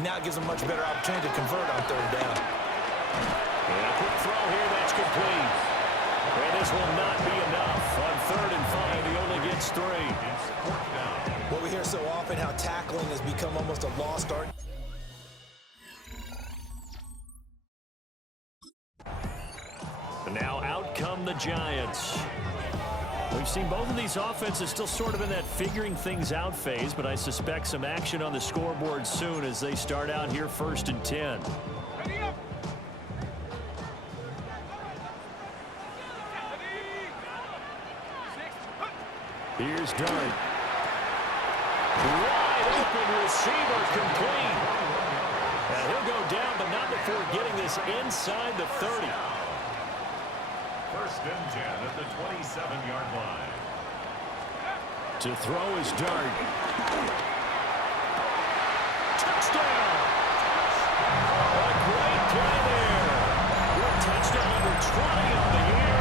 Now it gives them a much better opportunity to convert on third down. And a quick throw here, that's complete. And this will not be enough. On 3rd and 5, he only gets 3. Well, we hear so often how tackling has become almost a lost art. And now out come the Giants. We've seen both of these offenses still sort of in that figuring things out phase, but I suspect some action on the scoreboard soon as they start out here 1st and 10. Here's Dart. Wide open receiver complete. And he'll go down, but not before getting this inside the 30. 1st and 10 at the 27-yard line. To throw is Dart. Touchdown! A great play there. With touchdown number 20 on the year.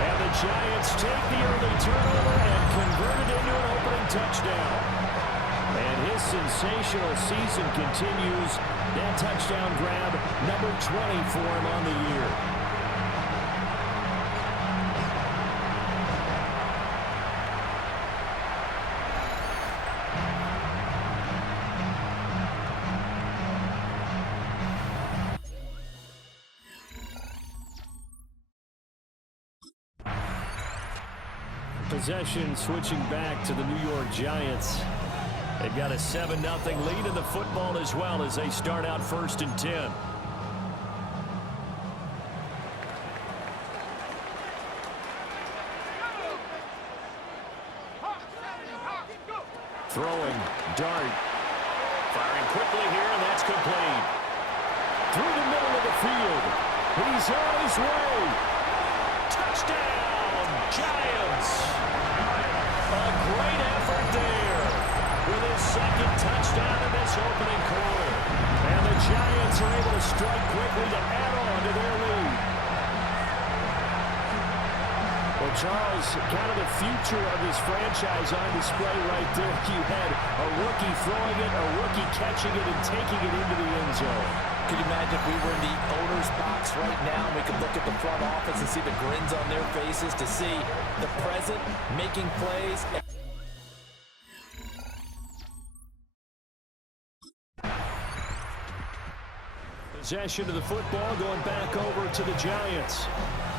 And the Giants take the early turnover and convert it into an opening touchdown. And his sensational season continues. That touchdown grab, number 20 for him on the year. Possession switching back to the New York Giants. They've got a 7-0 lead in the football as well as they start out 1st and 10. Throwing, Dart. Firing quickly here, and that's complete. Through the middle of the field. He's on his way. Touchdown, Giants. A great effort there with his 2nd touchdown in this opening quarter. And the Giants are able to strike quickly to add on to their lead. Well, Charles, kind of the future of this franchise on display right there. You had a rookie throwing it, a rookie catching it, and taking it into the end zone. Could you imagine if we were in the owner's box right now and we could look at the front office and see the grins on their faces to see the present making plays? Possession of the football going back over to the Giants.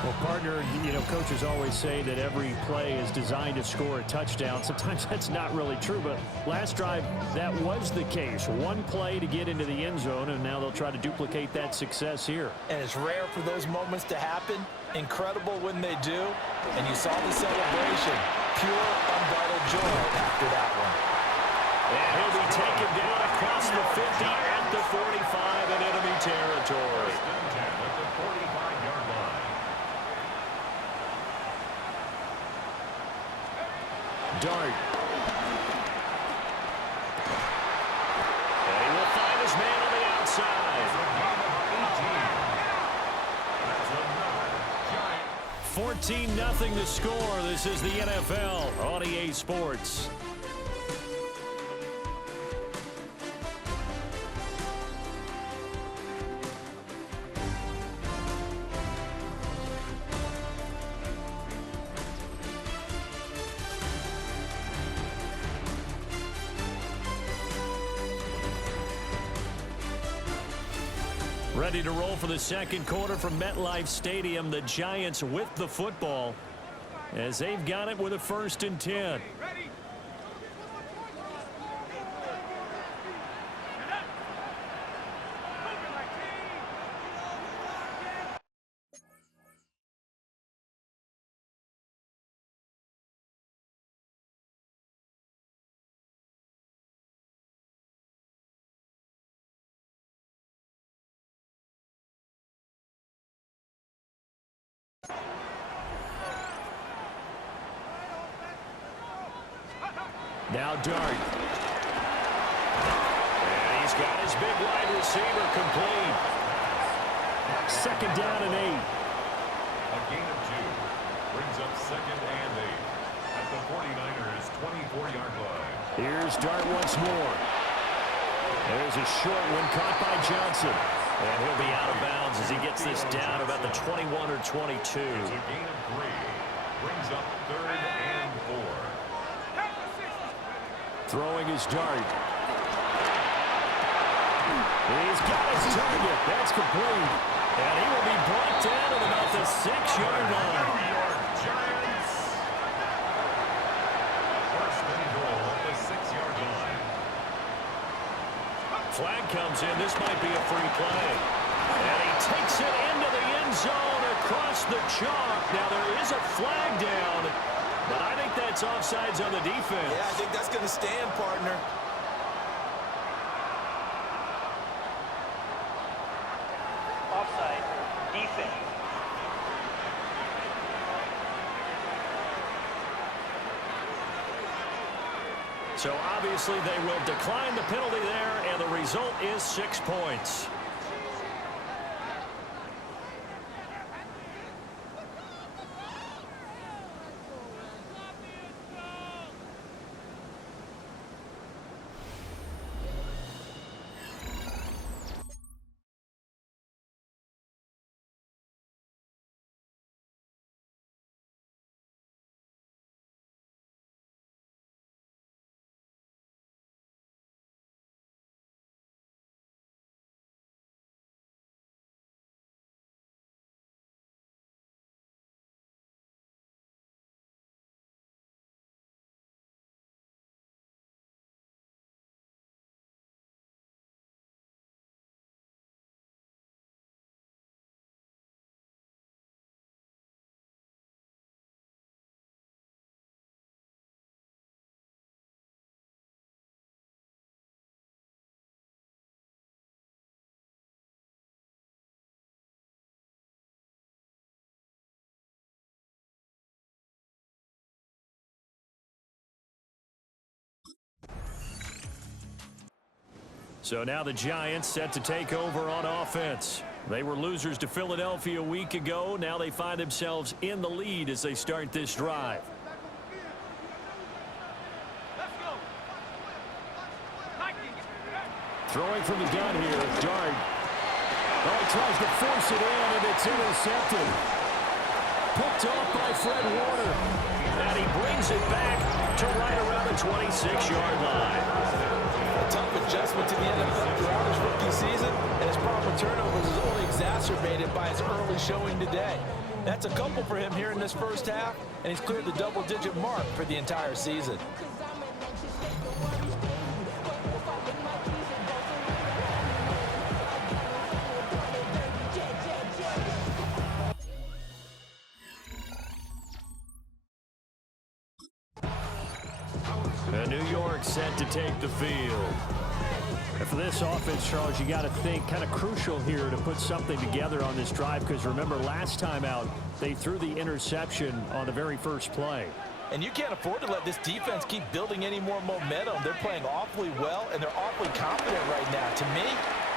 Well, partner, you know, coaches always say that every play is designed to score a touchdown. Sometimes that's not really true, but last drive, that was the case. One play to get into the end zone, and now they'll try to duplicate that success here. And it's rare for those moments to happen. Incredible when they do. And you saw the celebration. Pure, unbridled joy after that one. And he'll be taken down across the 50 at the 45 in enemy territory. 1st and 10 at the 45-yard line. Dart. And he will find his man on the outside. 14-0 the score. This is the NFL on EA Sports. Ready to roll for the 2nd quarter from MetLife Stadium. The Giants with the football as they've got it with a 1st and 10. Now Dart. And he's got his big wide receiver complete. 2nd down and 8. A gain of 2 brings up 2nd and 8 at the 49ers 24-yard line. Here's Dart once more. There's a short one caught by Johnson. And he'll be out of bounds as he gets this down about the 21 or 22. It's a gain of 3. Brings up 3rd and 4. Throwing his dart. He's got his target. That's complete. And he will be brought down at about the 6-yard line. New York Giants. First and goal at the 6-yard line. Flag comes in. This might be a free play. And he takes it into the end zone across the chalk. Now there is a flag down, but I think that's offsides on the defense. Yeah, I think that's going to stand, partner. Offside, defense. So obviously they will decline the penalty there, and the result is 6 points. So now the Giants set to take over on offense. They were losers to Philadelphia a week ago. Now they find themselves in the lead as they start this drive. Throwing from the gun here, Dart. Oh, he tries to force it in, and it's intercepted. Picked off by Fred Warner. And he brings it back to right around the 26-yard line. A tough adjustment to the NFL throughout his rookie season, and his problem with turnovers is only exacerbated by his early showing today. That's a couple for him here in this first half, and he's cleared the double-digit mark for the entire season. New York set to take the field. And for this offense, Charles, you got to think kind of crucial here to put something together on this drive, because remember last time out they threw the interception on the very first play. And you can't afford to let this defense keep building any more momentum. They're playing awfully well, and they're awfully confident right now. To me,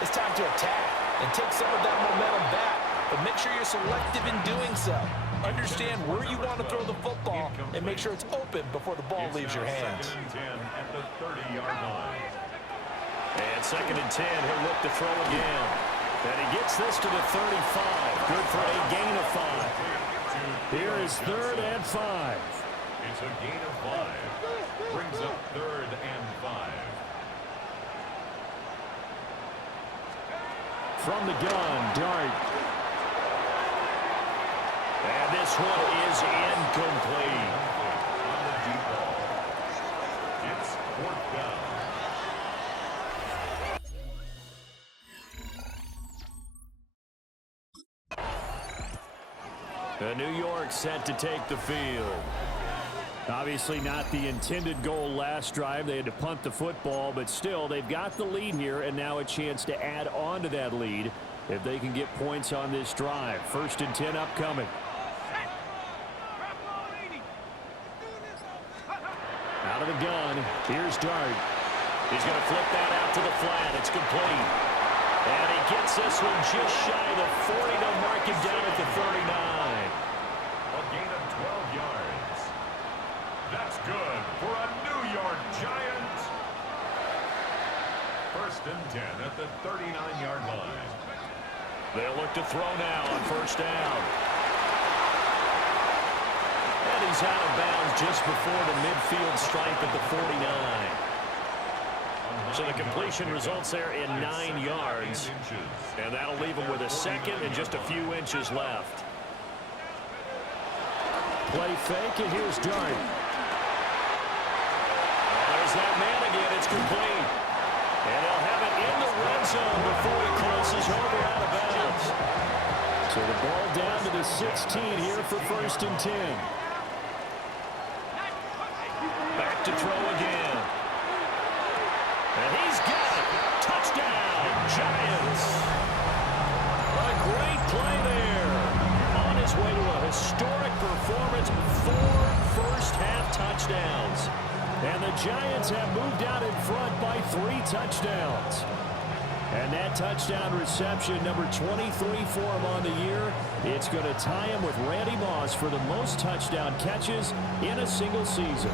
it's time to attack and take some of that momentum back, but make sure you're selective in doing so. Understand where you want to throw the football and make sure it's open before the ball leaves your hands. 2nd and 10 at the 30-yard line. And 2nd and 10, he'll look to throw again. And he gets this to the 35. Good for a gain of 5. Here is 3rd and 5. It's a gain of 5. Brings up 3rd and 5. From the gun, Dart. And this one is incomplete. On the deep ball. It's 4th down. New York set to take the field. Obviously not the intended goal last drive. They had to punt the football, but still they've got the lead here, and now a chance to add on to that lead if they can get points on this drive. 1st and 10 upcoming. Out of the gun, here's Dart. He's going to flip that out to the flat. It's complete. And he gets this one just shy of the 40 to mark him down at the 39. A gain of 12 yards. That's good for a New York Giant. 1st and 10 at the 39-yard line. They'll look to throw now on first down. And he's out of bounds just before the midfield stripe at the 49. So the completion results there in 9 yards. And that'll leave him with a second and just a few inches left. Play fake, and here's Dart. There's that man again. It's complete. And he'll have it in the red zone before he crosses over out of bounds. So the ball down to the 16 here for first and 10. Back to throw again. And he's got it. Touchdown, Giants. A great play there. On his way to a historic performance, 4 first-half touchdowns. And the Giants have moved out in front by 3 touchdowns. And that touchdown reception, number 23 for him on the year, it's going to tie him with Randy Moss for the most touchdown catches in a single season.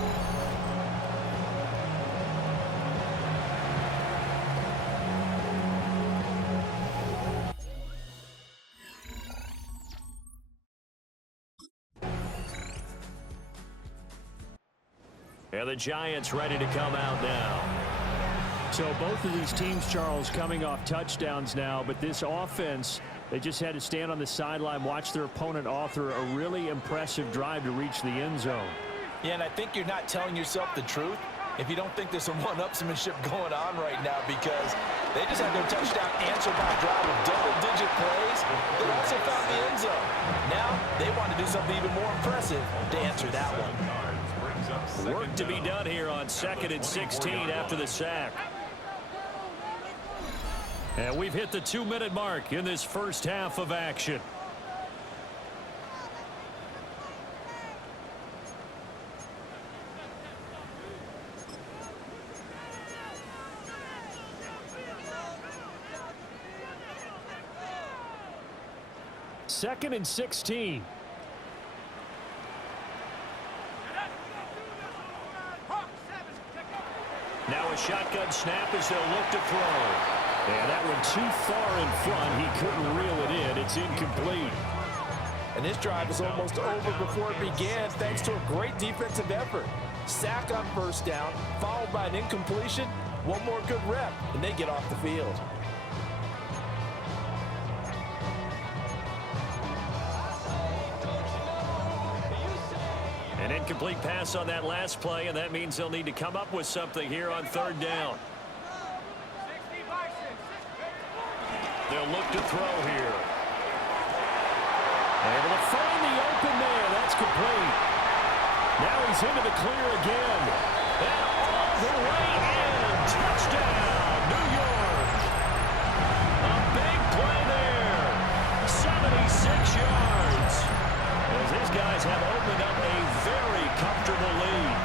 And the Giants ready to come out now. So both of these teams, Charles, coming off touchdowns now, but this offense, they just had to stand on the sideline, watch their opponent author a really impressive drive to reach the end zone. Yeah, and I think you're not telling yourself the truth if you don't think there's some one-upsmanship going on right now, because they just had their touchdown answered by a drive of double-digit plays. They also found the end zone. Now they want to do something even more impressive to answer that one. Work to be done here on 2nd and 16 after the sack. And we've hit the 2-minute mark in this first half of action. Second and 16. Now a shotgun snap as they'll look to throw. And that one too far in front. He couldn't reel it in. It's incomplete. And this drive is almost over before it began thanks to a great defensive effort. Sack on first down, followed by an incompletion. One more good rep, and they get off the field. An incomplete pass on that last play, and that means they'll need to come up with something here on third down. They'll look to throw here. Able to find the open man. That's complete. Now he's into the clear again. And all the way in. Touchdown, New York. A big play there. 76 yards. As these guys have opened up a very comfortable lead.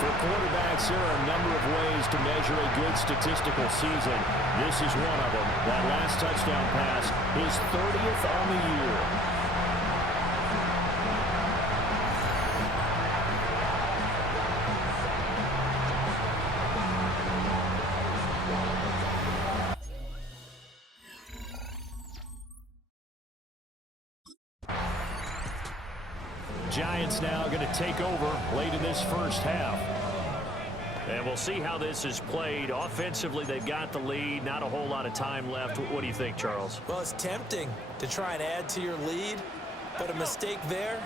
For quarterbacks, there are a number of ways to measure a good statistical season. This is one of them. That last touchdown pass, his 30th on the year. Giants now going to take over late in this first half. And we'll see how this is played. Offensively, they've got the lead. Not a whole lot of time left. What do you think, Charles? Well, it's tempting to try and add to your lead, but a mistake there,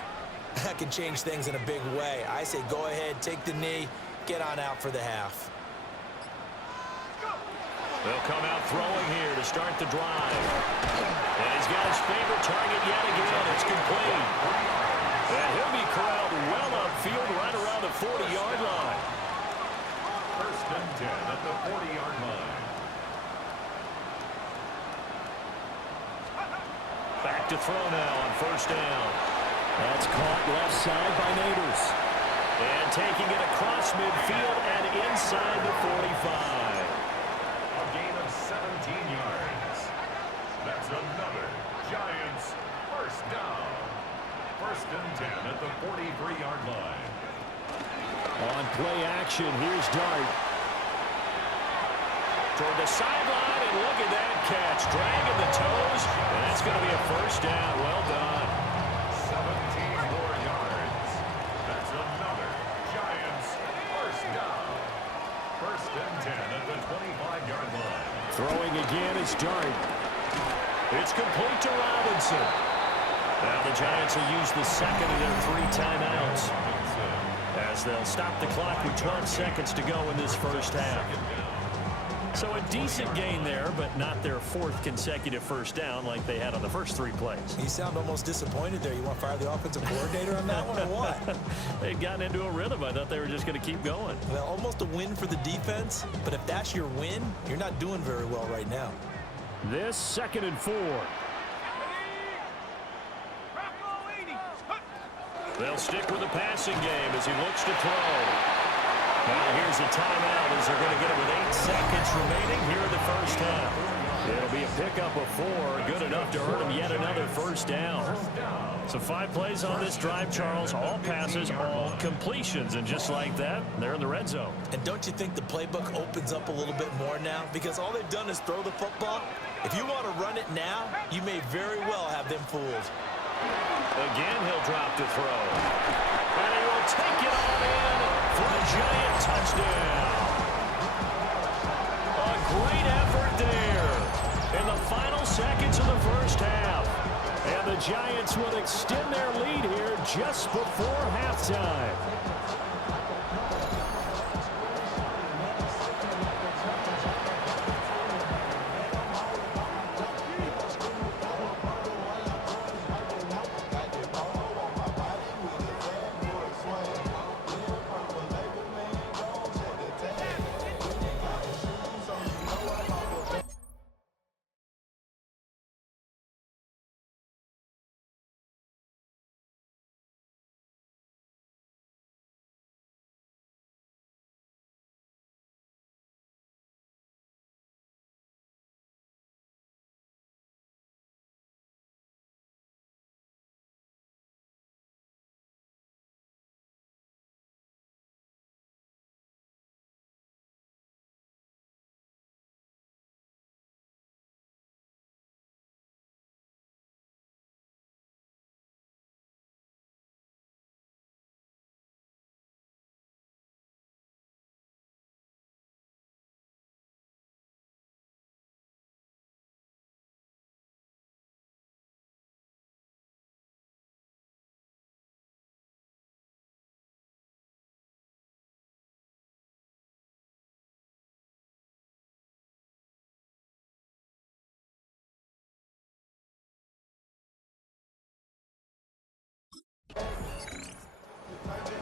that can change things in a big way. I say go ahead, take the knee, get on out for the half. They'll come out throwing here to start the drive. And he's got his favorite target yet again. It's complete. And he'll be corralled well upfield right around the 40-yard line. First and 10 at the 40-yard line. Back to throw now on first down. That's caught left side by Neighbors. And taking it across midfield and inside the 45. A gain of 17 yards. That's another Giants first down. First and 10 at the 43-yard line. On play action, here's Dart. toward the sideline, and look at that catch. Dragging the toes, and that's going to be a first down. Well done. 17 more yards. That's another Giants first down. First and 10 at the 25-yard line. Throwing again is Dart. It's complete to Robinson. Now the Giants will use the second of their 3 timeouts, as they'll stop the clock with 12 seconds to go in this first half. So a decent gain there, but not their 4th consecutive first down like they had on the first 3 plays. You sound almost disappointed there. You want to fire the offensive coordinator on that one or what? They'd gotten into a rhythm. I thought they were just going to keep going. Well, almost a win for the defense, but if that's your win, you're not doing very well right now. This 2nd and 4. They'll stick with the passing game as he looks to throw. Now here's a timeout as they're going to get it with 8 seconds remaining here in the first half. It'll be a pickup of 4, good enough to earn him yet another first down. So 5 plays on this drive, Charles. All passes, all completions, and just like that, they're in the red zone. And don't you think the playbook opens up a little bit more now? Because all they've done is throw the football. If you want to run it now, you may very well have them fooled. Again, he'll drop to throw. And he will take it all in for the Giant touchdown. A great effort there in the final seconds of the first half. And the Giants will extend their lead here just before halftime.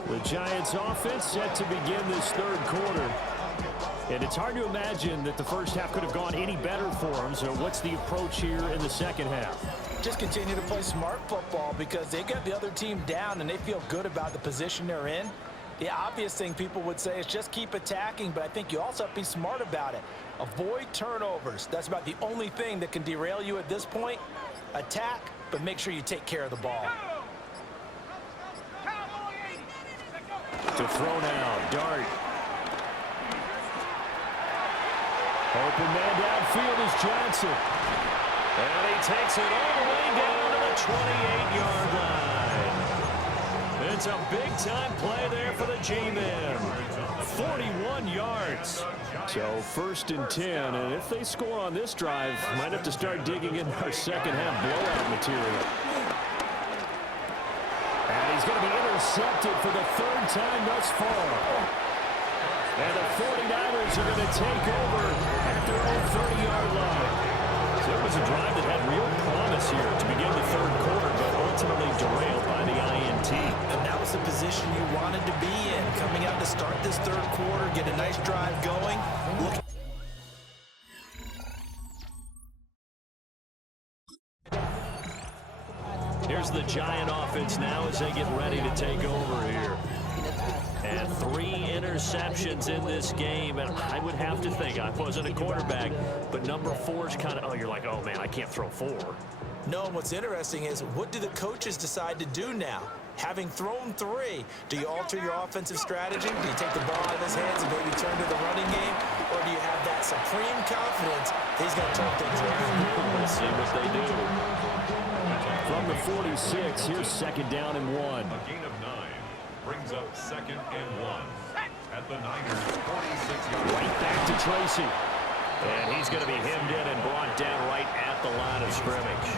The Giants offense set to begin this 3rd quarter. And it's hard to imagine that the first half could have gone any better for them. So what's the approach here in the second half? Just continue to play smart football because they got the other team down and they feel good about the position they're in. The obvious thing people would say is just keep attacking, but I think you also have to be smart about it. Avoid turnovers. That's about the only thing that can derail you at this point. Attack, but make sure you take care of the ball. To throw now, Dart. Open man downfield is Johnson. And he takes it all the way down to the 28-yard line. It's a big-time play there for the G-men. 41 yards. So 1st and 10, and if they score on this drive, might have to start digging in our second half blowout material. And he's going to be intercepted for the 3rd time thus far. And the 49ers are going to take over at their own 30-yard line. So it was a drive that had real promise here to begin the 3rd quarter, but ultimately derailed by the INT. And that was the position you wanted to be in. Coming out to start this 3rd quarter, get a nice drive going. Look. Here's the Giant offense now as they get ready to take over here. And 3 interceptions in this game, and I would have to think, I wasn't a quarterback, but number 4 is kind of, oh, you're like, oh, man, I can't throw 4. No, what's interesting is what do the coaches decide to do now? Having thrown 3, do you alter your offensive strategy? Do you take the ball out of his hands and maybe turn to the running game? or do you have that supreme confidence he's going to turn things around? We'll see what they do. From the 46, here's second down and 1. A gain of 9 brings up second and 1 at the Niners' 46-yard. Right back to Tracy. And he's going to be hemmed in and brought down right at the line of scrimmage.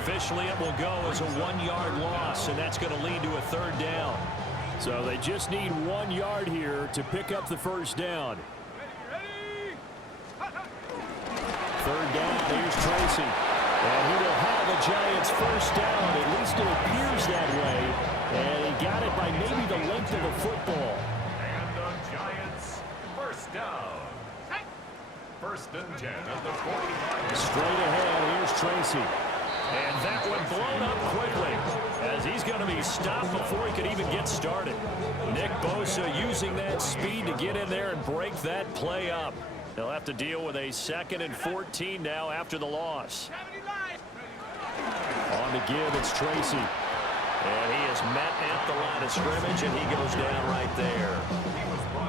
Officially, it will go as a 1-yard loss, and that's going to lead to a third down. So they just need 1 yard here to pick up the first down. Third down, here's Tracy. And he will have the Giants first down. At least it appears that way. And he got it by maybe the length of the football. And the Giants first down. First and 10 at the 45. Straight ahead, here's Tracy. And that one blown up quickly as he's going to be stopped before he could even get started. Nick Bosa using that speed to get in there and break that play up. They'll have to deal with a 2nd and 14 now after the loss. On to give, it's Tracy. And he is met at the line of scrimmage, and he goes down right there.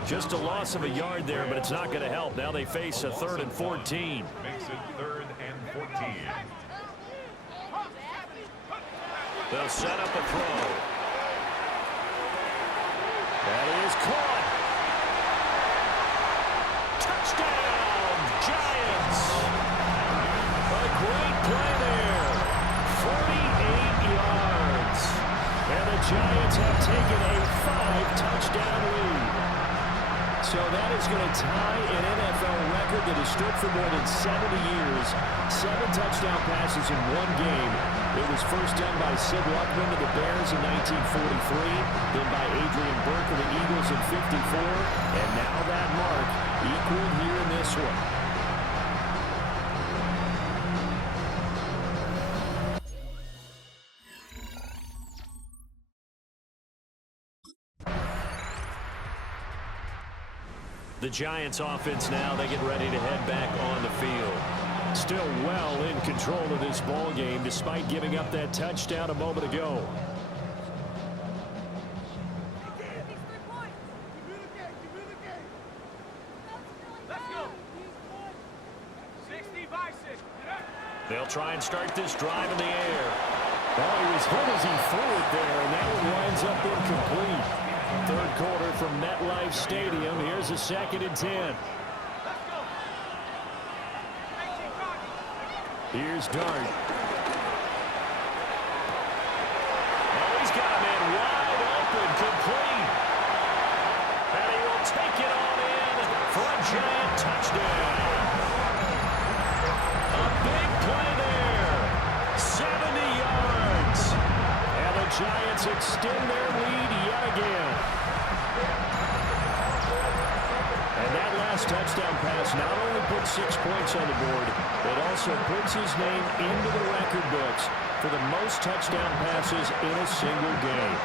Just a loss of a yard there, but it's not going to help. Now they face a 3rd and 14. Makes it 3rd and 14. They'll set up a throw. That is caught. Touchdown, Giants. A great play there. 48 yards. And the Giants have taken a 5-touchdown lead. So that is going to tie an NFL record that has stood for more than 70 years. 7 touchdown passes in one game. It was first done by Sid Luckman of the Bears in 1943, then by Adrian Burke of the Eagles in 54, and now that mark equaled here in this one. The Giants offense now, they get ready to head back on the field. Still well in control of this ball game despite giving up that touchdown a moment ago. They'll try and start this drive in the air. Well, he was hit as he threw it there, and that one winds up incomplete. Third quarter from MetLife Stadium. Here's a 2nd and 10. Here's Dart. Oh, he's got a man wide open, complete. And he will take it on in for a Giant touchdown. A big play there. 70 yards. And the Giants extend their lead yet again. And that last touchdown pass not only put 6 points on the board, it also puts his name into the record books for the most touchdown passes in a single game.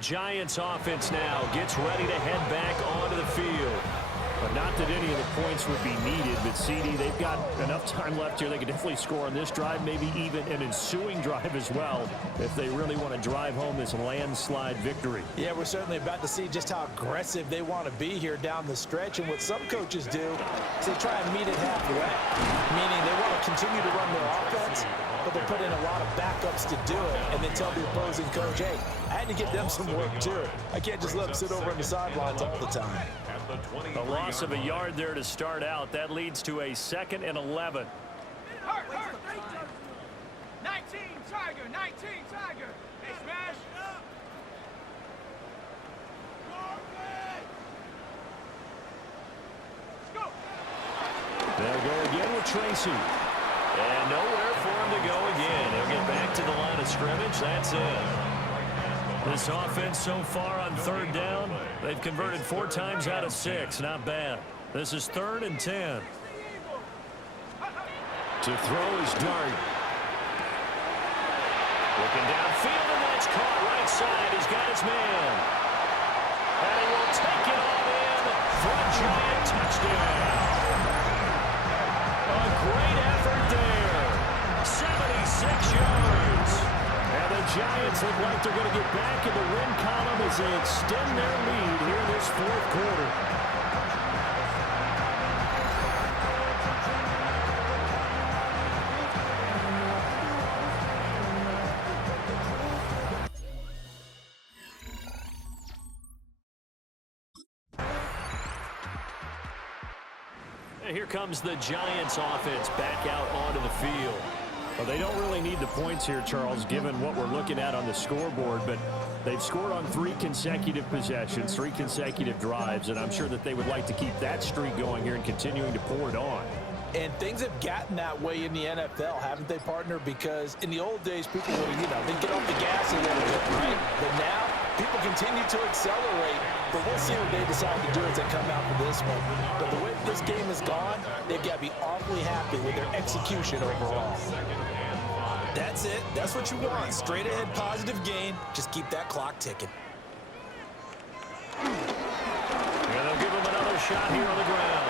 Giants offense now gets ready to head back onto the field. But not that any of the points would be needed, but CD, they've got enough time left here. They could definitely score on this drive, maybe even an ensuing drive as well, if they really want to drive home this landslide victory. Yeah, we're certainly about to see just how aggressive they want to be here down the stretch. And what some coaches do is they try and meet it halfway, meaning they want to continue to run their offense, but they put in a lot of backups to do it, and then tell the opposing coach, hey, I had to give them some work too. I can't just let them sit over on the sidelines all the time. A loss of a yard there to start out. That leads to a 2nd and 11. 19 Tiger, 19 Tiger. Hey, smash. Go. They'll go again with Tracy. And nowhere for him to go again. He'll get back to the line of scrimmage. That's it. This offense so far on 3rd down, they've converted 4 times out of 6. Not bad. This is 3rd and 10. To throw is Dart. Looking downfield, and that's caught right side. He's got his man. And he will take it on in for a Giant touchdown. A great effort there. 76 yards. And the Giants look like they're going to get back in the win column as they extend their lead here in this fourth quarter. And here comes the Giants offense back out onto the field. Well, they don't really need the points here, Charles, given what we're looking at on the scoreboard, but they've scored on 3 consecutive possessions, 3 consecutive drives, and I'm sure that they would like to keep that streak going here and continuing to pour it on. And things have gotten that way in the NFL, haven't they, partner? Because in the old days, people would, they'd get off the gas a little bit, right? But now, people continue to accelerate. But we'll see what they decide to do as they come out for this one. But the way this game has gone, they've got to be awfully happy with their execution overall. That's it. That's what you want. Straight ahead, positive gain. Just keep that clock ticking. And they'll give him another shot here on the ground.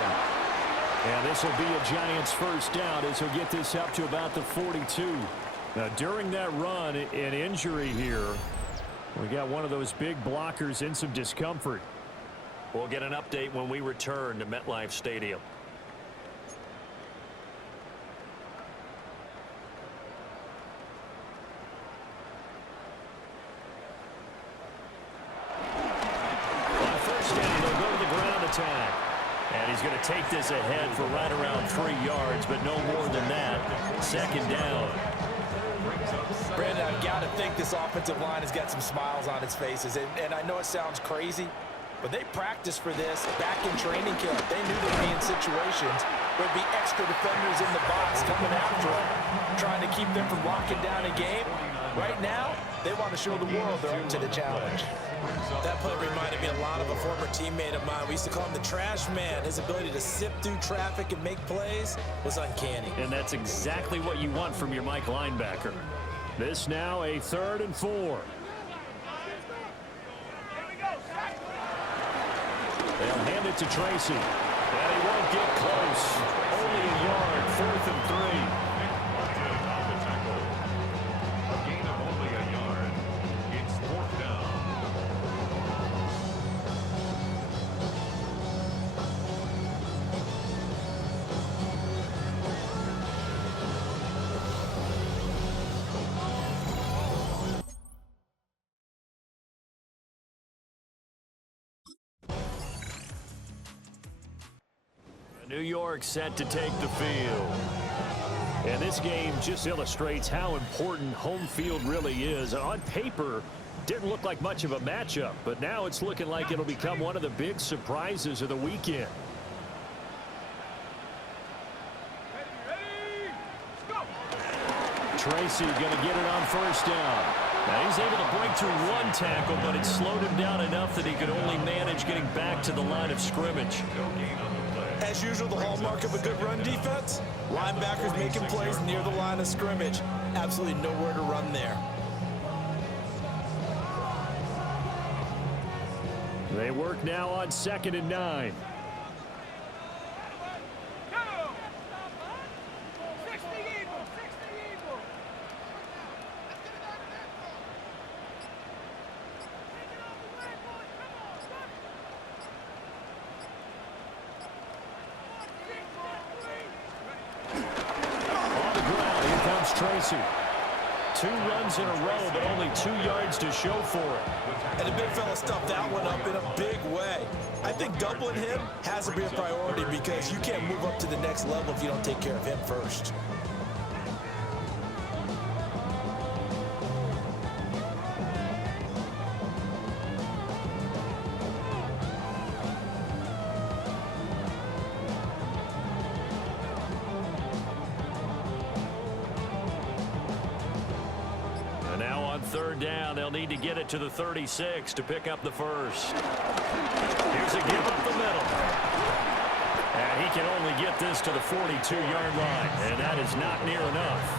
And this will be a Giants first down as he'll get this up to about the 42. Now, during that run, an injury here. We got one of those big blockers in some discomfort. We'll get an update when we return to MetLife Stadium. On first down, they'll go to the ground attack. And he's going to take this ahead for right around 3 yards, but no more than that. Second down. Brandon, I've got to think this offensive line has got some smiles on its faces. And I know it sounds crazy, but they practiced for this back in training camp. They knew they'd be in situations where there'd be extra defenders in the box coming after them, trying to keep them from locking down a game. Right now, they want to show the world they're up to the challenge. That play reminded me a lot of a former teammate of mine. We used to call him the trash man. His ability to sift through traffic and make plays was uncanny. And that's exactly what you want from your Mike linebacker. This now a 3rd and 4. They'll hand it to Tracy. And he won't get close. Only a yard, 4th and 3. A gain of only a yard. It's 4th down. New York set to take the field. And this game just illustrates how important home field really is. On paper, didn't look like much of a matchup, but now it's looking like it'll become one of the big surprises of the weekend. Tracy going to get it on first down. Now he's able to break through 1 tackle, but it slowed him down enough that he could only manage getting back to the line of scrimmage. As usual, the hallmark of a good run defense, linebackers making plays near the line of scrimmage. Absolutely nowhere to run there. They work now on 2nd and 9. Tracy. 2 runs in a row, but only 2 yards to show for it. And the big fella stuffed that one up in a big way. I think doubling him has to be a priority because you can't move up to the next level if you don't take care of him first. Third down, they'll need to get it to the 36 to pick up the first. Here's a give up the middle. And he can only get this to the 42-yard line, and that is not near enough.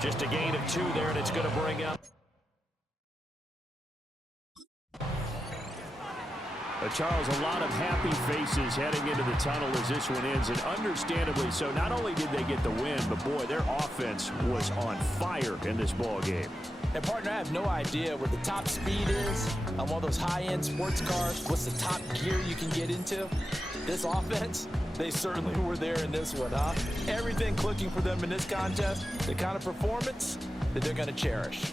Just a gain of 2 there, and it's going to bring up. Charles, a lot of happy faces heading into the tunnel as this one ends, and understandably so. Not only did they get the win, but boy, their offense was on fire in this ball game. And partner, I have no idea what the top speed is on one of those high-end sports cars. What's the top gear you can get into? This offense, they certainly were there in this one, huh? Everything clicking for them in this contest, the kind of performance that they're going to cherish.